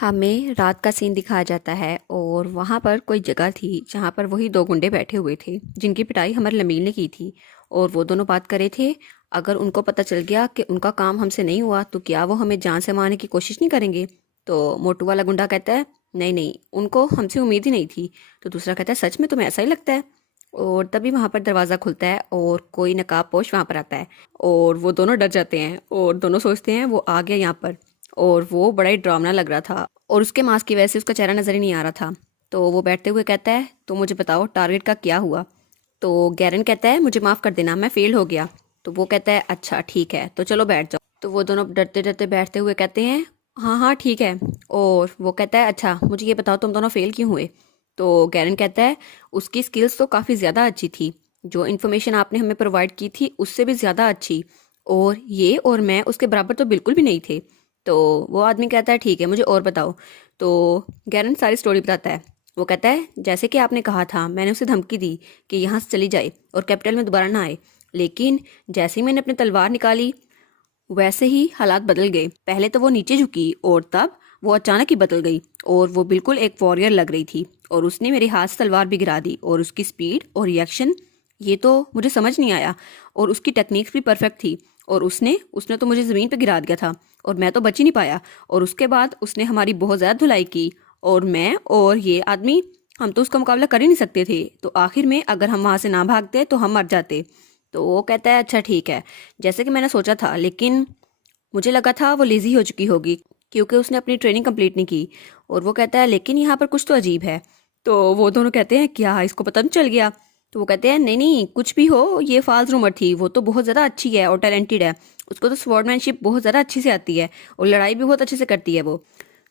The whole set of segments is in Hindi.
हमें रात का सीन दिखाया जाता है और वहाँ पर कोई जगह थी जहाँ पर वही दो गुंडे बैठे हुए थे जिनकी पिटाई हमारे लमील ने की थी। और वो दोनों बात करे थे, अगर उनको पता चल गया कि उनका काम हमसे नहीं हुआ तो क्या वो हमें जान से मारने की कोशिश नहीं करेंगे। तो मोटू वाला गुंडा कहता है नहीं नहीं, उनको हमसे उम्मीद ही नहीं थी। तो दूसरा कहता है सच में तुम्हें ऐसा ही लगता है। और तभी वहाँ पर दरवाज़ा खुलता है और कोई नकाबपोश वहाँ पर आता है और वो दोनों डर जाते हैं और दोनों सोचते हैं वो आ गया यहाँ पर। और वो बड़ा ही डरावना लग रहा था और उसके मास्क की वजह से उसका चेहरा नजर ही नहीं आ रहा था। तो वो बैठते हुए कहता है तो मुझे बताओ टारगेट का क्या हुआ। तो गैरन कहता है मुझे माफ़ कर देना, मैं फेल हो गया। तो वो कहता है अच्छा ठीक है तो चलो बैठ जाओ। तो वो दोनों डरते डरते बैठते हुए कहते हैं हाँ हाँ ठीक है। और वो कहता है अच्छा मुझे ये बताओ तुम दोनों फेल क्यों हुए। तो गैरन कहता है उसकी स्किल्स तो काफ़ी ज़्यादा अच्छी थी, जो इन्फॉर्मेशन आपने हमें प्रोवाइड की थी उससे भी ज़्यादा अच्छी, और ये और मैं उसके बराबर तो बिल्कुल भी नहीं थे। तो वो आदमी कहता है ठीक है मुझे और बताओ। तो गैरन सारी स्टोरी बताता है। वो कहता है जैसे कि आपने कहा था मैंने उसे धमकी दी कि यहाँ से चली जाए और कैपिटल में दोबारा ना आए, लेकिन जैसे ही मैंने अपनी तलवार निकाली वैसे ही हालात बदल गए। पहले तो वो नीचे झुकी और तब वो अचानक ही बदल गई और वो बिल्कुल एक वॉरियर लग रही थी और उसने मेरे हाथ से तलवार भी गिरा दी। और उसकी स्पीड और रिएक्शन ये तो मुझे समझ नहीं आया, और उसकी टेक्निक्स भी परफेक्ट थी। और उसने उसने तो मुझे ज़मीन पे गिरा दिया था और मैं तो बच ही नहीं पाया। और उसके बाद उसने हमारी बहुत ज़्यादा धुलाई की और मैं और ये आदमी हम तो उसका मुकाबला कर ही नहीं सकते थे। तो आखिर में अगर हम वहाँ से ना भागते तो हम मर जाते। तो वो कहता है अच्छा ठीक है, जैसे कि मैंने सोचा था, लेकिन मुझे लगा था वो लेजी हो चुकी होगी क्योंकि उसने अपनी ट्रेनिंग कंप्लीट नहीं की। और वो कहता है लेकिन यहाँ पर कुछ तो अजीब है। तो वो दोनों कहते हैं क्या इसको पता नहीं चल गया। तो वो कहते हैं नहीं नहीं कुछ भी हो ये फाल्स रूमर थी, वो तो बहुत ज़्यादा अच्छी है और टैलेंटेड है, उसको तो स्वॉर्डमैनशिप बहुत ज़्यादा अच्छी से आती है और लड़ाई भी बहुत अच्छे से करती है वो।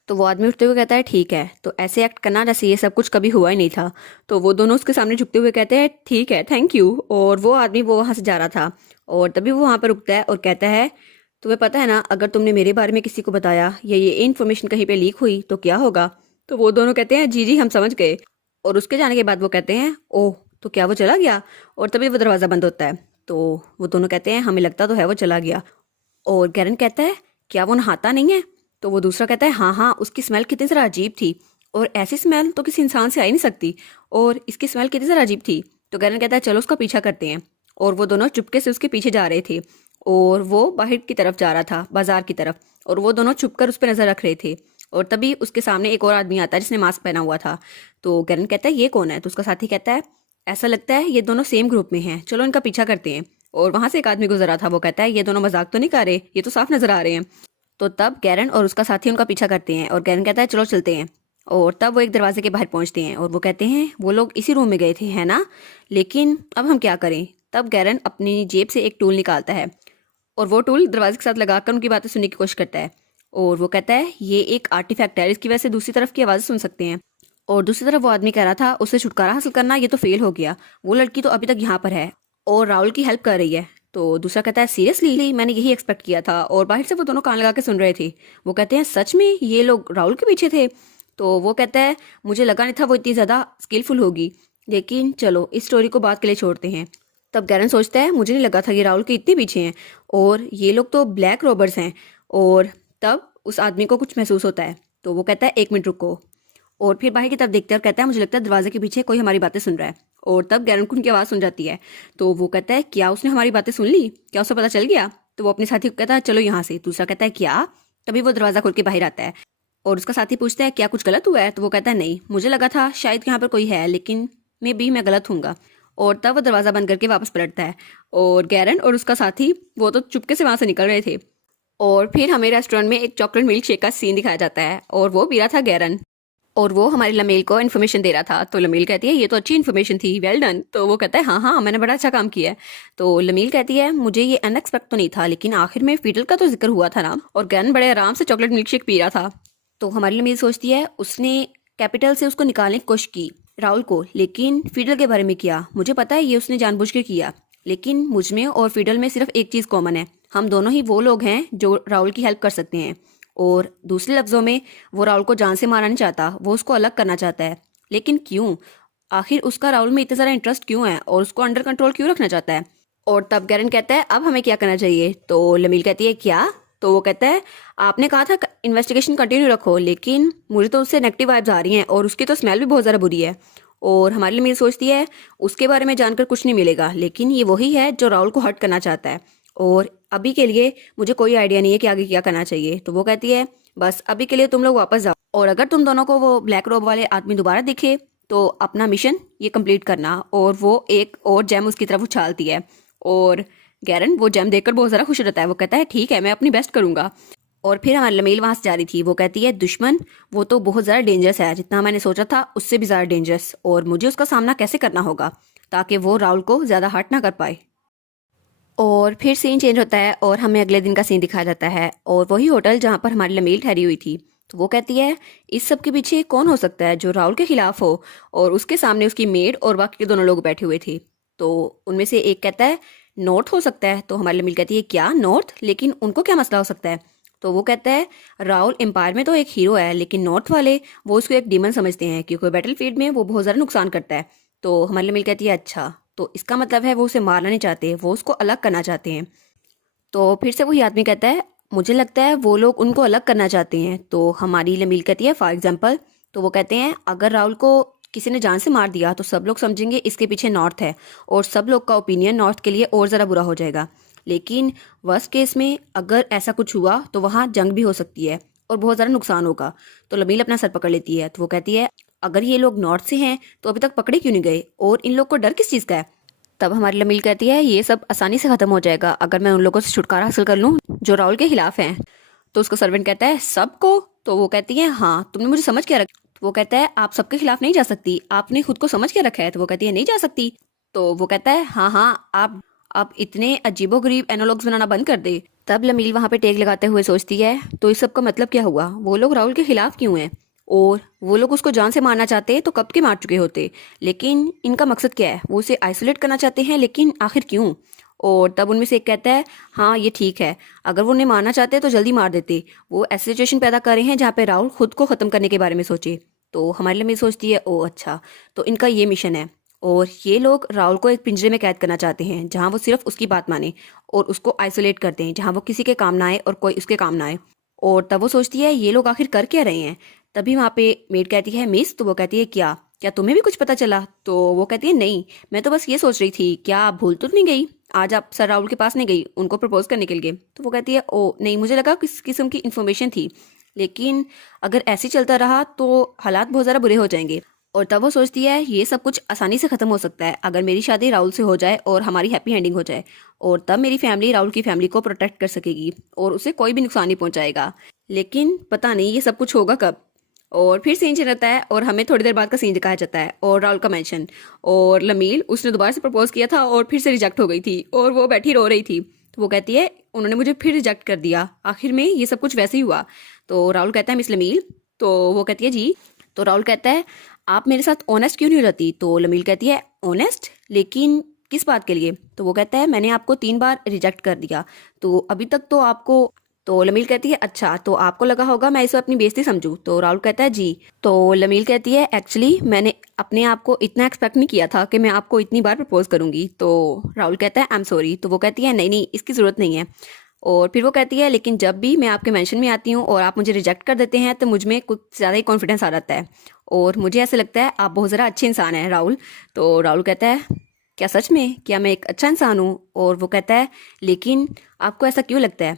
तो वो आदमी उठते हुए कहता है ठीक है, तो ऐसे एक्ट करना जैसे ये सब कुछ कभी हुआ ही नहीं था। तो वो दोनों उसके सामने झुकते हुए कहते हैं ठीक है थैंक यू। और वो आदमी वो वहाँ से जा रहा था और तभी वो वहाँ पर रुकता है और कहता है तुम्हें पता है ना अगर तुमने मेरे बारे में किसी को बताया या ये इन्फॉर्मेशन कहीं पे लीक हुई तो क्या होगा। तो वो दोनों कहते हैं जी जी हम समझ गए। और उसके जाने के बाद वो कहते हैं ओह तो क्या वो चला गया। और तभी वो दरवाज़ा बंद होता है। तो वो दोनों कहते हैं हमें लगता तो है वो चला गया। और गैरन कहता है क्या वो नहाता नहीं है। तो वो दूसरा कहता है हाँ हाँ उसकी स्मेल कितनी ज़रा अजीब थी, और ऐसी स्मेल तो किसी इंसान से आ ही नहीं सकती, और इसकी स्मेल कितनी ज़रा अजीब थी। तो गैरन कहता है चलो उसका पीछा करते हैं। और वो दोनों चुपके से उसके पीछे जा रहे थे और वो बाहर की तरफ जा रहा था बाजार की तरफ, और वो दोनों छुपकर उस पर नज़र रख रहे थे। और तभी उसके सामने एक और आदमी आता है जिसने मास्क पहना हुआ था। तो गैरन कहता है ये कौन है। तो उसका साथी कहता है ऐसा लगता है ये दोनों सेम ग्रुप में हैं, चलो इनका पीछा करते हैं। और वहां से एक आदमी गुजरा था, वो कहता है ये दोनों मजाक तो नहीं कर रहे, ये तो साफ नजर आ रहे हैं। तो तब गैरन और उसका साथी उनका पीछा करते हैं और गैरन कहता है चलो चलते हैं। और तब वो एक दरवाजे के बाहर पहुंचते हैं और वो कहते हैं वो लोग इसी रूम में गए थे है ना, लेकिन अब हम क्या करें। तब गैरन अपनी जेब से एक टूल निकालता है और वो टूल दरवाजे के साथ लगाकर उनकी बातें सुनने की कोशिश करता है। और वो कहता है ये एक आर्टिफैक्ट है, इसकी वजह से दूसरी तरफ की आवाज़ सुन सकते हैं। और दूसरी तरफ वो आदमी कह रहा था उससे छुटकारा हासिल करना ये तो फेल हो गया, वो लड़की तो अभी तक यहाँ पर है और राहुल की हेल्प कर रही है। तो दूसरा कहता है सीरियसली मैंने यही एक्सपेक्ट किया था। और बाहर से वो दोनों कान लगा के सुन रहे थे। वो कहते हैं सच में ये लोग राहुल के पीछे थे। तो वो कहता है मुझे लगा नहीं था वो इतनी ज़्यादा स्किलफुल होगी, लेकिन चलो इस स्टोरी को बात के लिए छोड़ते हैं। तब गैरन सोचता है मुझे नहीं लगा था ये राहुल के इतने पीछे हैं और ये लोग तो ब्लैक रॉबर्स हैं। और तब उस आदमी को कुछ महसूस होता है। तो वो कहता है एक मिनट रुको। और फिर बाहर की तरफ देखते हैं और कहता है मुझे लगता है दरवाजे के पीछे कोई हमारी बातें सुन रहा है। और तब गैरन को उनकी आवाज़ सुन जाती है। तो वो कहता है क्या उसने हमारी बातें सुन ली, क्या उसे पता चल गया। तो वो अपने साथी को कहता है चलो यहाँ से। दूसरा कहता है क्या। तभी वो दरवाज़ा खोल के बाहर आता है और उसका साथी पूछता है क्या कुछ गलत हुआ है। तो वो कहता है नहीं मुझे लगा था शायद यहाँ पर कोई है, लेकिन मैं गलत हूँगा। और तब वो दरवाज़ा बंद करके वापस पलटता है और गैरन और उसका साथी वो तो चुपके से वहाँ से निकल रहे थे। और फिर हमें रेस्टोरेंट में एक चॉकलेट मिल्क शेक का सीन दिखाया जाता है और वो पी रहा था गैरन, और वो हमारे लमेल को इन्फॉर्मेशन दे रहा था। तो लमील कहती है ये तो अच्छी इन्फॉर्मेशन थी, वेल डन। तो वो कहता है हाँ हाँ मैंने बड़ा अच्छा काम किया है। तो लमील कहती है मुझे ये अनएक्सपेक्ट तो नहीं था, लेकिन आखिर में फीडल का तो जिक्र हुआ था ना। और गैरन बड़े आराम से चॉकलेट मिल्क शेक पी रहा था। तो हमारी लमील सोचती है उसने कैपिटल से उसको निकालने की कोशिश की राहुल को, लेकिन फीडल के बारे में किया। मुझे पता है ये उसने जानबूझ के किया, लेकिन मुझ में और फीडल में सिर्फ एक चीज़ कॉमन है, हम दोनों ही वो लोग हैं जो राहुल की हेल्प कर सकते हैं। और दूसरे लफ्ज़ों में वो राहुल को जान से मारना नहीं चाहता, वो उसको अलग करना चाहता है। लेकिन क्यों, आखिर उसका राहुल में इतना सारा इंटरेस्ट क्यों है और उसको अंडर कंट्रोल क्यों रखना चाहता है। और तब गैरन कहता है अब हमें क्या करना चाहिए। तो लमील कहती है क्या तो वो कहता है आपने कहा था इन्वेस्टिगेशन कंटिन्यू रखो, लेकिन मुझे तो उससे नेगेटिव वाइब्स आ रही हैं और उसकी तो स्मेल भी बहुत ज़्यादा बुरी है। और हमारे लिए मेरी सोचती है उसके बारे में जानकर कुछ नहीं मिलेगा, लेकिन ये वही है जो राहुल को हर्ट करना चाहता है और अभी के लिए मुझे कोई आइडिया नहीं है कि आगे क्या करना चाहिए। तो वो कहती है बस अभी के लिए तुम लोग वापस जाओ और अगर तुम दोनों को वो ब्लैक रोब वाले आदमी दोबारा दिखे तो अपना मिशन ये कंप्लीट करना। और वो एक और जेम उसकी तरफ उछालती है और गैरन वो जेम देखकर बहुत ज़्यादा खुश रहता है। वो कहता है ठीक है, मैं अपनी बेस्ट करूंगा। और फिर हमारी लमील वहां से जा रही थी। वो कहती है दुश्मन वो तो बहुत ज़्यादा डेंजरस है, जितना मैंने सोचा था उससे भी ज़्यादा डेंजरस, और मुझे उसका सामना कैसे करना होगा ताकि वो राहुल को ज़्यादा हर्ट ना कर पाए। और फिर सीन चेंज होता है और हमें अगले दिन का सीन दिखाया जाता है और वही होटल जहाँ पर हमारी लमील ठहरी हुई थी। तो वो कहती है इस सब के पीछे कौन हो सकता है जो राहुल के खिलाफ हो, और उसके सामने उसकी मेड और बाकी के दोनों लोग बैठे हुए थे। तो उनमें से एक कहता है नॉर्थ हो सकता है। तो हमारी लमील कहती है क्या नॉर्थ, लेकिन उनको क्या मसला हो सकता है। तो वो कहता है राहुल एम्पायर में तो एक हीरो है, लेकिन नॉर्थ वाले वो उसको एक डीमन समझते हैं क्योंकि बैटल फील्ड में वो बहुत ज़्यादा नुकसान करता है। तो हमारी लमील कहती है अच्छा, तो इसका मतलब है वो उसे मारना नहीं चाहते, वो उसको अलग करना चाहते हैं। तो फिर से वही आदमी कहता है मुझे लगता है वो लोग उनको अलग करना चाहते हैं। तो हमारी लमील कहती है फॉर एग्जाम्पल। तो वो कहते हैं अगर राहुल को किसी ने जान से मार दिया तो सब लोग समझेंगे इसके पीछे नॉर्थ है और सब लोग का ओपिनियन नॉर्थ के लिए और ज़रा बुरा हो जाएगा। लेकिन वर्स्ट केस में अगर ऐसा कुछ हुआ तो वहाँ जंग भी हो सकती है और बहुत ज़्यादा नुकसान होगा। तो लमील अपना सर पकड़ लेती है। तो वो कहती है अगर ये लोग नॉर्थ से हैं तो अभी तक पकड़े क्यों नहीं गए, और इन लोग को डर किस चीज़ का है। तब हमारी लमील कहती है ये सब आसानी से खत्म हो जाएगा अगर मैं उन लोगों से छुटकारा हासिल कर लूँ जो राहुल के खिलाफ हैं। तो उसका सर्वेंट कहता है सबको। तो वो कहती है हाँ तुमने मुझे समझ क्या रखा। तो वो कहता है आप सबके खिलाफ नहीं जा सकती, आपने खुद को समझ क्या रखा है। तो वो कहती है नहीं जा सकती। तो वो कहता है हाँ हाँ आप इतने अजीबोगरीब एनालॉग्स बनाना बंद कर दे। तब लमील वहां पे टेक लगाते हुए सोचती है तो इस सब का मतलब क्या हुआ, वो लोग राहुल के खिलाफ क्यों हैं, और वो लोग उसको जान से मारना चाहते तो कब के मार चुके होते, लेकिन इनका मकसद क्या है, वो उसे आइसोलेट करना चाहते हैं लेकिन आखिर क्यों। और तब उनमें से एक कहता है हाँ ये ठीक है, अगर वो उन्हें मारना चाहते तो जल्दी मार देते, वो ऐसी सिचुएशन पैदा कर रहे हैं जहाँ पे राहुल खुद को ख़त्म करने के बारे में सोचे। तो हमारे लिए मैं सोचती है ओ अच्छा, तो इनका ये मिशन है और ये लोग राहुल को एक पिंजरे में कैद करना चाहते हैं जहाँ वो सिर्फ उसकी बात माने और उसको आइसोलेट करते हैं जहाँ वो किसी के काम ना आए और कोई उसके काम ना आए। और तब वो सोचती है ये लोग आखिर कर क्या रहे हैं। तभी वहाँ पे मेड कहती है मिस। तो वो कहती है क्या क्या तुम्हें भी कुछ पता चला। तो वो कहती है नहीं, मैं तो बस ये सोच रही थी क्या आप भूल तो नहीं गई, आज आप सर राहुल के पास नहीं गई उनको प्रपोज करने के लिए। तो वो कहती है ओ नहीं, मुझे लगा किस किस्म की इन्फॉर्मेशन थी, लेकिन अगर ऐसे चलता रहा तो हालात बहुत ज़्यादा बुरे हो जाएंगे। और तब वो सोचती है ये सब कुछ आसानी से ख़त्म हो सकता है अगर मेरी शादी राहुल से हो जाए और हमारी हैप्पी एंडिंग हो जाए, और तब मेरी फैमिली राहुल की फैमिली को प्रोटेक्ट कर सकेगी और उसे कोई भी नुकसान नहीं पहुंचाएगा। लेकिन पता नहीं ये सब कुछ होगा कब। और फिर सीन चल रहता है और हमें थोड़ी देर बाद का सीन दिखाया जाता है और राहुल का मेंशन, और लमील उसने दोबारा से प्रपोज किया था और फिर से रिजेक्ट हो गई थी और वो बैठी रो रही थी। तो वो कहती है उन्होंने मुझे फिर रिजेक्ट कर दिया, आखिर में ये सब कुछ वैसे ही हुआ। तो राहुल कहता है मिस लमील। तो वो कहती है जी। तो राहुल कहता है आप मेरे साथ ऑनेस्ट क्यों नहीं रहती। तो लमील कहती है ऑनेस्ट, लेकिन किस बात के लिए। तो वो कहता है मैंने आपको 3 बार रिजेक्ट कर दिया, तो अभी तक तो आपको। तो लमील कहती है अच्छा, तो आपको लगा होगा मैं इसे अपनी बेइज्जती समझूं। तो राहुल कहता है जी। तो लमील कहती है एक्चुअली मैंने अपने आप को इतना एक्सपेक्ट नहीं किया था कि मैं आपको इतनी बार प्रपोज करूंगी। तो राहुल कहता है आई एम सॉरी। तो वो कहती है नहीं नहीं इसकी ज़रूरत नहीं है। और फिर वो कहती है लेकिन जब भी मैं आपके मेंशन में आती हूँ और आप मुझे रिजेक्ट कर देते हैं तो मुझ में कुछ ज़्यादा ही कॉन्फिडेंस आ जाता है और मुझे ऐसा लगता है आप बहुत ज़्यादा अच्छे इंसान हैं राहुल। तो राहुल कहता है क्या सच में, क्या मैं एक अच्छा इंसान हूँ। और वो कहता है लेकिन आपको ऐसा क्यों लगता है।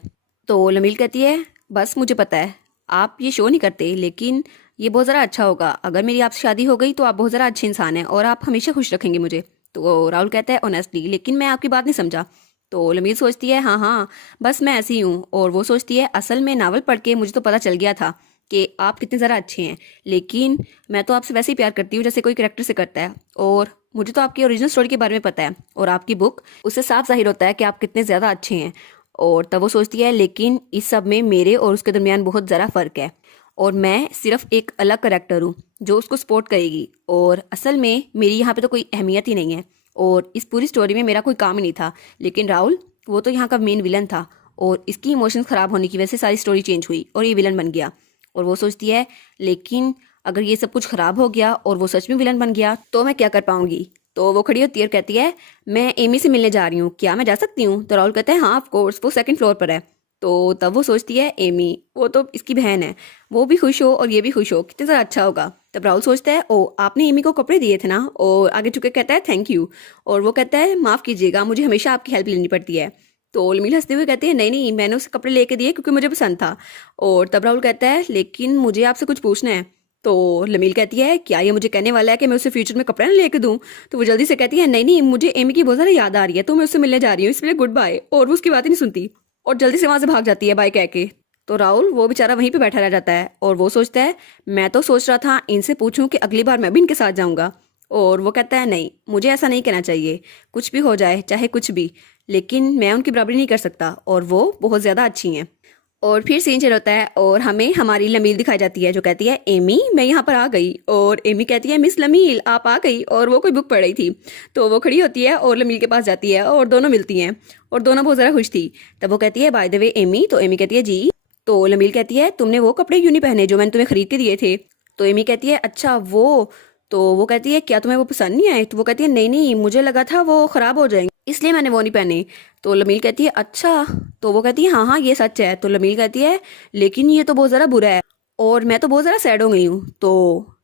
तो लमील कहती है बस मुझे पता है आप ये शो नहीं करते, लेकिन ये बहुत ज़रा अच्छा होगा अगर मेरी आपसे शादी हो गई तो आप बहुत ज़रा अच्छे इंसान हैं और आप हमेशा खुश रखेंगे मुझे। तो राहुल कहता है ऑनेस्टली लेकिन मैं आपकी बात नहीं समझा। तो लमील सोचती है हाँ हाँ बस मैं ऐसी हूँ, और वो सोचती है असल में नावल पढ़ के मुझे तो पता चल गया था कि आप कितने ज़रा अच्छे हैं, लेकिन मैं तो आपसे वैसे ही प्यार करती हूँ जैसे कोई कैरेक्टर से करता है, और मुझे तो आपकी ओरिजिनल स्टोरी के बारे में पता है और आपकी बुक उससे साफ जाहिर होता है कि आप कितने ज़्यादा अच्छे हैं। और तब वो सोचती है लेकिन इस सब में मेरे और उसके दरमियान बहुत ज़रा फ़र्क है और मैं सिर्फ एक अलग करेक्टर हूँ जो उसको सपोर्ट करेगी, और असल में मेरी यहाँ पे तो कोई अहमियत ही नहीं है और इस पूरी स्टोरी में मेरा कोई काम ही नहीं था। लेकिन राहुल वो तो यहाँ का मेन विलन था और इसकी इमोशंस ख़राब होने की वजह से सारी स्टोरी चेंज हुई और ये विलन बन गया। और वो सोचती है लेकिन अगर ये सब कुछ ख़राब हो गया और वो सच में विलन बन गया तो मैं क्या कर पाऊंगी। तो वो खड़ी होती है और कहती है मैं एमी से मिलने जा रही हूँ, क्या मैं जा सकती हूँ। तो राहुल कहता है हाँ ऑफ कोर्स, वो 2nd फ्लोर पर है। तो तब वो सोचती है एमी, वो तो इसकी बहन है, वो भी खुश हो और ये भी खुश हो, कितना ज़्यादा अच्छा होगा। तब राहुल सोचता है ओ आपने एमी को कपड़े दिए थे ना, और आगे चुके कहता है थैंक यू, और वो कहता है माफ़ कीजिएगा, मुझे हमेशा आपकी हेल्प लेनी पड़ती है। तो लमील हंसते हुए कहते हैं नहीं नहीं, मैंने उसे कपड़े लेके दिए क्योंकि मुझे पसंद था। और तब राहुल कहता है लेकिन मुझे आपसे कुछ पूछना है। तो लमील कहती है क्या ये मुझे कहने वाला है कि मैं उसे फ्यूचर में कपड़े ना लेके दूं। तो वो जल्दी से कहती है नहीं नहीं, मुझे एमी की बहुत ज़्यादा याद आ रही है, तो मैं उससे मिलने जा रही हूँ, इसलिए गुड बाय। और वो उसकी बात ही नहीं सुनती और जल्दी से वहां से भाग जाती है बाय कह के। तो राहुल वो बेचारा वहीं पे बैठा रह जाता है और वो सोचता है मैं तो सोच रहा था इनसे पूछूं कि अगली बार मैं भी इनके साथ जाऊंगा। और वो कहता है नहीं, मुझे ऐसा नहीं कहना चाहिए, कुछ भी हो जाए चाहे कुछ भी, लेकिन मैं उनकी बराबरी नहीं कर सकता और वो बहुत ज़्यादा अच्छी हैं। और फिर सीन चल होता है और हमें हमारी लमील दिखाई जाती है जो कहती है एमी मैं यहाँ पर आ गई। और एमी कहती है मिस लमील आप आ गई, और वो कोई बुक पढ़ रही थी। तो वो खड़ी होती है और लमील के पास जाती है और दोनों मिलती हैं और दोनों बहुत ज़्यादा खुश थी। तब वो कहती है बाय द वे एमी, तो एमी कहती है जी। तो लमील कहती है तुमने वो कपड़े क्यों नहीं पहने जो मैंने तुम्हें खरीद के दिए थे। तो एमी कहती है अच्छा वो। तो वो कहती है क्या तुम्हें वो पसंद नहीं आए। तो वो कहती है नहीं नहीं, मुझे लगा था वो ख़राब हो जाएंगे इसलिए मैंने वो नहीं पहने। तो लमील कहती है अच्छा। तो वो कहती है हाँ हाँ ये सच है। तो लमील कहती है लेकिन ये तो बहुत ज़्यादा बुरा है और मैं तो बहुत ज़्यादा सैड हो गई हूँ। तो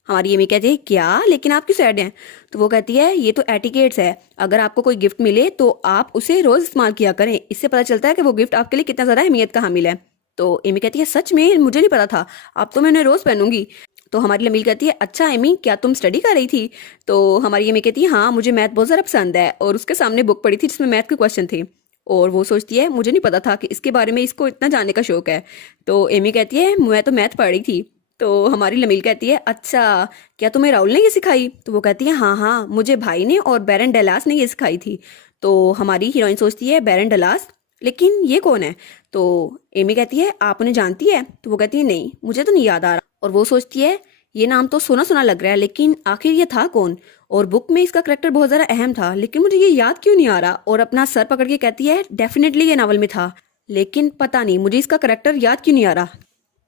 हमारी एमी कहती है क्या, लेकिन आप क्यों सैड हैं। तो वो कहती है ये तो एटिकेट्स है, अगर आपको कोई गिफ्ट मिले तो आप उसे रोज़ इस्तेमाल किया करें, इससे पता चलता है कि वो गिफ्ट आपके लिए कितना ज़्यादा अहमियत का हामिल है। तो एमी कहती है सच में, मुझे नहीं पता था, अब तो मैं उन्हें रोज़ पहनूंगी। तो हमारी लमील कहती है अच्छा एमी क्या तुम स्टडी कर रही थी। तो हमारी एमी कहती है हाँ मुझे मैथ बहुत ज़्यादा पसंद है, और उसके सामने बुक पड़ी थी जिसमें मैथ के क्वेश्चन थे। और वो सोचती है मुझे नहीं पता था कि इसके बारे में इसको इतना जानने का शौक है। तो एमी कहती है मैं तो मैथ पढ़ रही थी। तो हमारी लमील कहती है अच्छा क्या तुम्हें राहुल ने ये सिखाई। तो वो कहती है हाँ हाँ मुझे भाई ने और बैरन डेलास ने ये सिखाई थी। तो हमारी हीरोइन सोचती है बैरन डेलास, लेकिन ये कौन है। तो एमी कहती है आप उन्हें जानती है। तो वो कहती है नहीं मुझे तो नहीं याद आ रहा। और वो सोचती है ये नाम तो सुना सुना लग रहा है, लेकिन आखिर ये था कौन, और बुक में इसका करेक्टर बहुत ज़्यादा अहम था लेकिन मुझे ये याद क्यों नहीं आ रहा। और अपना सर पकड़ के कहती है डेफिनेटली ये नावल में था, लेकिन पता नहीं मुझे इसका करेक्टर याद क्यों नहीं आ रहा,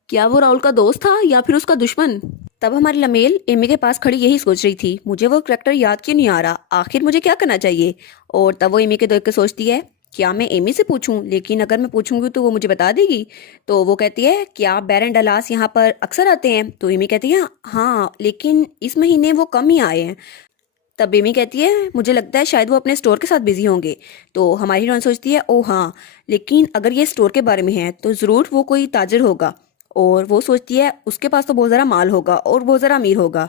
क्या वो राहुल का दोस्त था या फिर उसका दुश्मन। तब हमारी लमेल एमी के पास खड़ी यही सोच रही थी मुझे वो करेक्टर याद क्यों नहीं आ रहा, आखिर मुझे क्या करना चाहिए। और तब वो एमी के देख के सोचती है क्या मैं एमी से पूछूं, लेकिन अगर मैं पूछूंगी तो वो मुझे बता देगी। तो वो कहती है क्या बैरन डलास यहाँ पर अक्सर आते हैं। तो एमी कहती है हाँ लेकिन इस महीने वो कम ही आए हैं। तब एमी कहती है मुझे लगता है शायद वो अपने स्टोर के साथ बिजी होंगे। तो हमारी हीरोइन सोचती है ओ हाँ, लेकिन अगर ये स्टोर के बारे में है तो ज़रूर वो कोई ताजिर होगा, और वो सोचती है उसके पास तो बहुत ज़रा माल होगा और बहुत ज़रा अमीर होगा,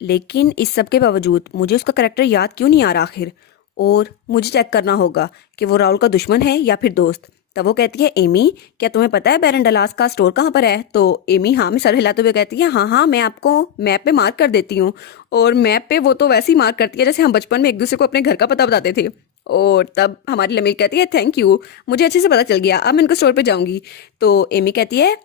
लेकिन इस सब के बावजूद मुझे उसका करेक्टर याद क्यों नहीं आ रहा आखिर, और मुझे चेक करना होगा कि वो राहुल का दुश्मन है या फिर दोस्त। तब वो कहती है एमी क्या तुम्हें पता है बैरन डलास का स्टोर कहाँ पर है। तो एमी हाँ में सर हिलाते हुए कहती है हाँ हाँ मैं आपको मैप पे मार्क कर देती हूँ। और मैप पे वो तो वैसे ही मार्क करती है जैसे हम बचपन में एक दूसरे को अपने घर का पता बताते थे। और तब हमारी लमील कहती है थैंक यू, मुझे अच्छे से पता चल गया, अब मैं उनके स्टोर पे जाऊंगी। तो एमी कहती है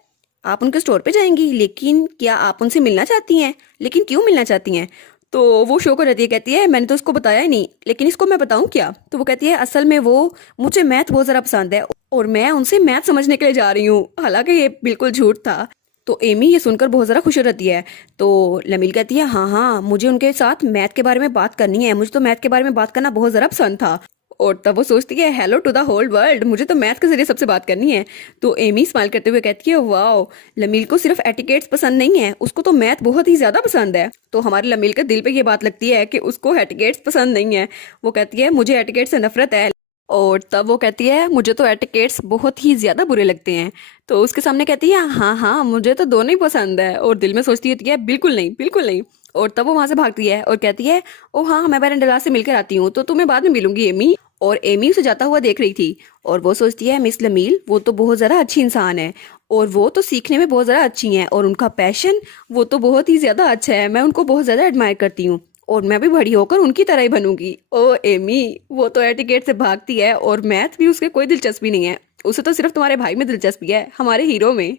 आप उनके स्टोर पे जाएंगी, लेकिन क्या आप उनसे मिलना चाहती हैं, लेकिन क्यों मिलना चाहती हैं। तो वो शो कर रहती है, कहती है मैंने तो उसको बताया ही नहीं, लेकिन इसको मैं बताऊं क्या। तो वो कहती है असल में वो मुझे मैथ बहुत ज़रा पसंद है और मैं उनसे मैथ समझने के लिए जा रही हूँ, हालांकि ये बिल्कुल झूठ था। तो एमी ये सुनकर बहुत ज़रा खुश हो रहती है। तो लमील कहती है हाँ हाँ मुझे उनके साथ मैथ के बारे में बात करनी है, मुझे तो मैथ के बारे में बात करना बहुत ज़रा पसंद था। और तब वो सोचती है hello to the whole world, मुझे तो मैथ के जरिए सबसे बात करनी है। तो एमी स्माइल करते हुए कहती है वाओ, लमील को सिर्फ एटिकेट्स पसंद नहीं है, उसको तो मैथ बहुत ही ज्यादा पसंद है। तो हमारे लमील के दिल पे ये बात लगती है कि उसको एटिकेट्स पसंद नहीं है। वो कहती है मुझे एटिकेट्स से नफरत है। और तब वो कहती है मुझे तो एटिकेट्स बहुत ही ज्यादा बुरे लगते हैं। तो उसके सामने कहती है हाँ हाँ मुझे तो दोनों ही पसंद है। और दिल में सोचती होती है बिल्कुल नहीं बिल्कुल नहीं। और तब वो वहां से भागती है और कहती है ओ हाँ मैं बैरन से मिलकर आती हूँ, तो तुम्हें बाद में मिलूंगी एमी। और एमी उसे जाता हुआ देख रही थी और वो सोचती है मिस लमील वो तो बहुत ज़्यादा अच्छी इंसान है, और वो तो सीखने में बहुत ज़्यादा अच्छी हैं, और उनका पैशन वो तो बहुत ही ज़्यादा अच्छा है, मैं उनको बहुत ज़्यादा एडमायर करती हूँ और मैं भी बड़ी होकर उनकी तरह ही बनूंगी। ओ एमी वो तो एटिकेट से भागती है और मैथ भी उसके कोई दिलचस्पी नहीं है, उसे तो सिर्फ तुम्हारे भाई में दिलचस्पी है, हमारे हीरो में।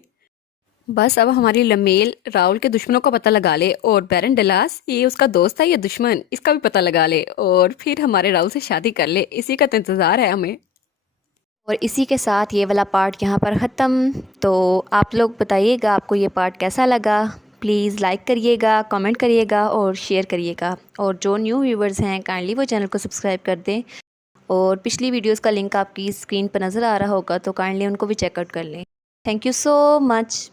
बस अब हमारी लमेल राहुल के दुश्मनों का पता लगा ले और बैरन डलास ये उसका दोस्त है या दुश्मन इसका भी पता लगा ले, और फिर हमारे राहुल से शादी कर ले, इसी का तो इंतज़ार है हमें। और इसी के साथ ये वाला पार्ट यहाँ पर ख़त्म। तो आप लोग बताइएगा आपको ये पार्ट कैसा लगा, प्लीज़ लाइक करिएगा, कमेंट करिएगा और शेयर करिएगा। और जो न्यू व्यूवर्स हैं काइंडली वो चैनल को सब्सक्राइब कर दें और पिछली वीडियोस का लिंक आपकी स्क्रीन पर नज़र आ रहा होगा, तो काइंडली उनको भी चेकआउट कर लें। Thank you so much.